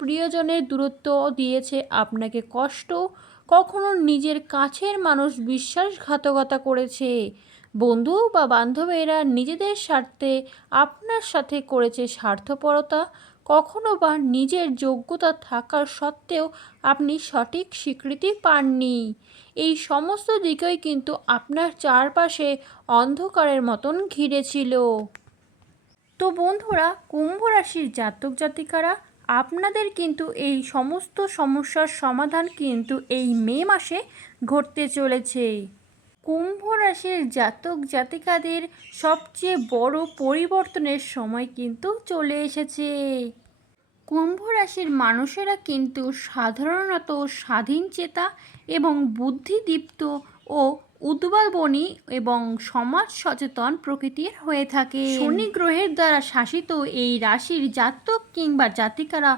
প্রিয়জনের দূরত্ব দিয়েছে আপনাকে কষ্ট, কখনো নিজের কাছের মানুষ বিশ্বাসঘাতকতা করেছে, বন্ধু বা বান্ধবীরা নিজেদের স্বার্থে আপনার সাথে করেছে স্বার্থপরতা, কখনো বা নিজের যোগ্যতা থাকার সত্ত্বেও আপনি সঠিক স্বীকৃতি পাননি। এই সমস্ত দিকই কিন্তু আপনার চারপাশে অন্ধকারের মতন ঘিরে ছিল। তো বন্ধুরা, কুম্ভ রাশির জাতক জাতিকারা, আপনাদের কিন্তু এই সমস্ত সমস্যার সমাধান কিন্তু এই মে মাসে ঘটতে চলেছে। কুম্ভ রাশির জাতক জাতিকাদের সবচেয়ে বড় পরিবর্তনের সময় কিন্তু চলে এসেছে। কুম্ভ রাশির মানুষেরা কিন্তু সাধারণত স্বাধীনচেতা এবং বুদ্ধিদীপ্ত ও উদ্ভাবনী এবং সমাজ সচেতন প্রকৃতির হয়ে থাকে। শনি গ্রহের দ্বারা শাসিত এই রাশির জাতক কিংবা জাতিকারা